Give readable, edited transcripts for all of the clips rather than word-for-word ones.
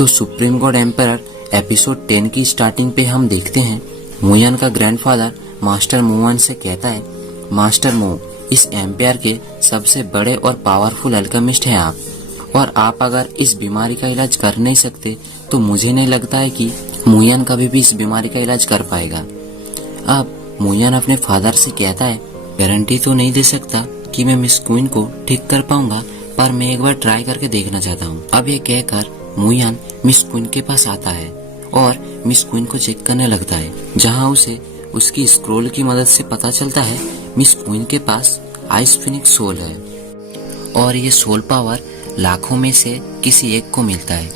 तो supreme God emperor episode 10 की starting पे हम देखते हैं मुयान का ग्रैंडफादर मास्टर मुआन से कहता है, मास्टर मु, इस एम्पायर के सबसे बड़े और पावरफुल अल्केमिस्ट हैं आप, और आप अगर इस बीमारी का इलाज कर नहीं सकते तो मुझे नहीं लगता है कि मुयान कभी भी इस बीमारी का इलाज कर पाएगा। अब मुयान अपने फादर से कहता है, गारंटी तो नहीं दे सकता कि मैं मिस क्वीन को ठीक कर पाऊंगा, पर मैं एक बार ट्राई करके देखना चाहता हूँ। अब ये कहकर मुयान मिस क्वीन के पास आता है और मिस क्वीन को चेक करने लगता है, जहाँ उसे उसकी स्क्रोल की मदद से पता चलता है मिस क्वीन के पास आइस फिनिक्स सोल है और ये सोल पावर लाखों में से किसी एक को मिलता है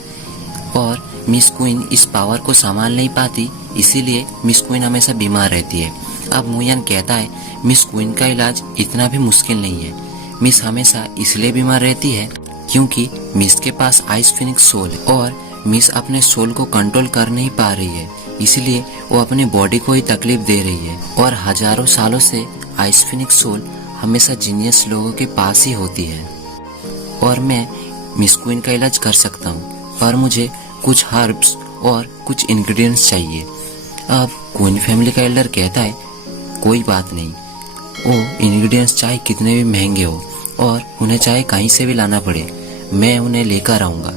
और मिस क्वीन इस पावर को संभाल नहीं पाती, इसीलिए मिस क्वीन हमेशा बीमार रहती है। अब मुयान कहता है मिस क्वीन का इलाज इतना भी मुश्किल नहीं है, मिस हमेशा इसलिए बीमार रहती है क्योंकि मिस के पास आइस फिनिक्स सोल है और मिस अपने सोल को कंट्रोल कर नहीं पा रही है, इसलिए वो अपनी बॉडी को ही तकलीफ दे रही है। और हजारों सालों से आइस फिनिक्स सोल हमेशा जीनियस लोगों के पास ही होती है और मैं मिस क्वीन का इलाज कर सकता हूँ, पर मुझे कुछ हर्ब्स और कुछ इंग्रेडिएंट्स चाहिए। अब क्वीन फैमिली का एल्डर कहता है, कोई बात नहीं, वो इंग्रेडिएंट्स चाहे कितने भी महंगे हो और उन्हें चाहे कहीं से भी लाना पड़े, मैं उन्हें लेकर आऊँगा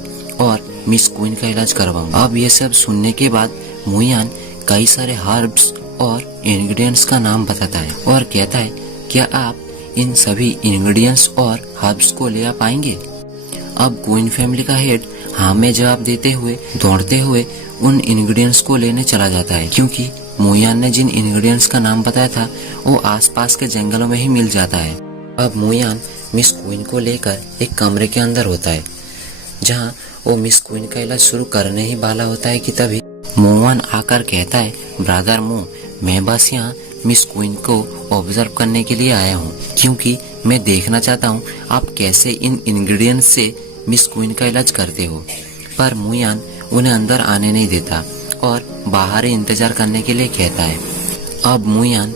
और मिस क्वीन का इलाज करवाऊंगा। अब ये सब सुनने के बाद मुयान कई सारे हर्ब्स और इंग्रेडिएंट्स का नाम बताता है और कहता है, क्या आप इन सभी इंग्रेडिएंट्स और हर्ब्स को ले आ पाएंगे? अब क्वीन फैमिली का हेड हाँ में जवाब देते हुए दौड़ते हुए उन इंग्रेडिएंट्स को लेने चला जाता है, क्योंकि मुयान ने जिन इंग्रेडिएंट्स का नाम बताया था वो आसपास के जंगलों में ही मिल जाता है। अब मुयान मिस क्वीन को लेकर एक कमरे के अंदर होता है, जहाँ वो मिस क्वीन का इलाज शुरू करने ही वाला होता है कि तभी मुआन आकर कहता है, ब्रदर मु, मैं बस यहाँ मिस क्वीन को ऑब्जर्व करने के लिए आया हूँ, क्योंकि मैं देखना चाहता हूँ आप कैसे इन इंग्रेडिएंट्स से मिस क्वीन का इलाज करते हो। पर मुयान उन्हें अंदर आने नहीं देता और बाहर ही इंतजार करने के लिए कहता है। अब मुयान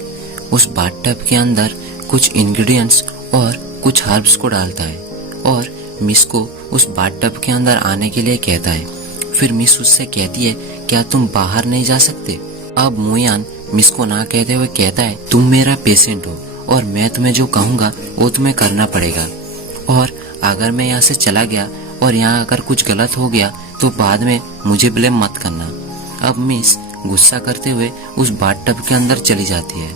उस बाथटब के अंदर कुछ इंग्रेडिएंट्स और कुछ हर्ब्स को डालता है और मिस को उस बाथटब के अंदर आने के लिए कहता है। फिर मिस उससे कहती है, क्या तुम बाहर नहीं जा सकते? अब मुयान मिस को ना कहते हुए कहता है, तुम मेरा पेशेंट हो और मैं तुम्हें जो कहूँगा वो तुम्हें करना पड़ेगा, और अगर मैं यहाँ से चला गया और यहाँ अगर कुछ गलत हो गया तो बाद में मुझे ब्लेम मत करना। अब मिस गुस्सा करते हुए उस बाथटब के अंदर चली जाती है।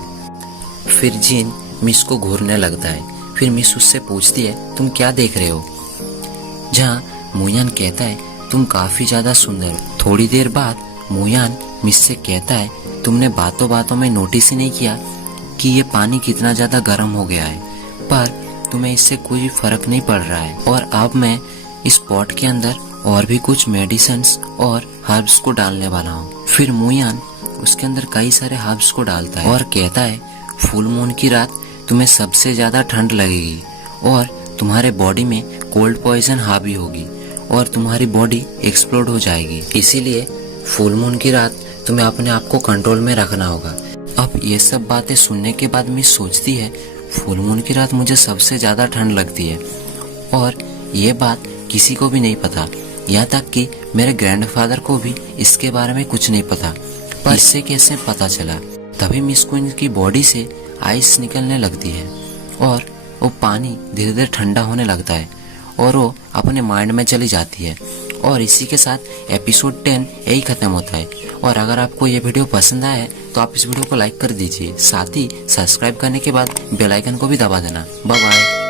फिर जिन मिस को घूरने लगता है। फिर मिस उससे पूछती है, तुम क्या देख रहे हो? जहाँ मुयान कहता है, तुम काफी ज्यादा सुंदर हो। थोड़ी देर बाद मुयान मिस से कहता है, तुमने बातों बातों में नोटिस ही नहीं किया कि ये पानी कितना ज्यादा गर्म हो गया है, पर तुम्हें इससे कोई फर्क नहीं पड़ रहा है, और अब मैं इस पॉट के अंदर और भी कुछ मेडिसिन्स और हर्ब्स को डालने वाला हूँ। फिर मुयान उसके अंदर कई सारे हर्ब्स को डालता है और कहता है, फुल मून की रात तुम्हें सबसे ज्यादा ठंड लगेगी और तुम्हारे बॉडी में कोल्ड पॉइजन हावी होगी और तुम्हारी बॉडी एक्सप्लोड हो जाएगी, इसीलिए फुल मून की रात तुम्हें अपने आप को कंट्रोल में रखना होगा। अब ये सब बातें सुनने के बाद मिस सोचती है, फुल मून की रात मुझे सबसे ज्यादा ठंड लगती है और ये बात किसी को भी नहीं पता, यहाँ तक कि मेरे ग्रैंडफादर को भी इसके बारे में कुछ नहीं पता, पर इससे कैसे पता चला? तभी मिस क्वीन की बॉडी से आइस निकलने लगती है और वो पानी धीरे धीरे ठंडा होने लगता है और वो अपने माइंड में चली जाती है। और इसी के साथ एपिसोड 10 यही खत्म होता है। और अगर आपको ये वीडियो पसंद आया है तो आप इस वीडियो को लाइक कर दीजिए, साथ ही सब्सक्राइब करने के बाद बेल आइकन को भी दबा देना। Bye bye.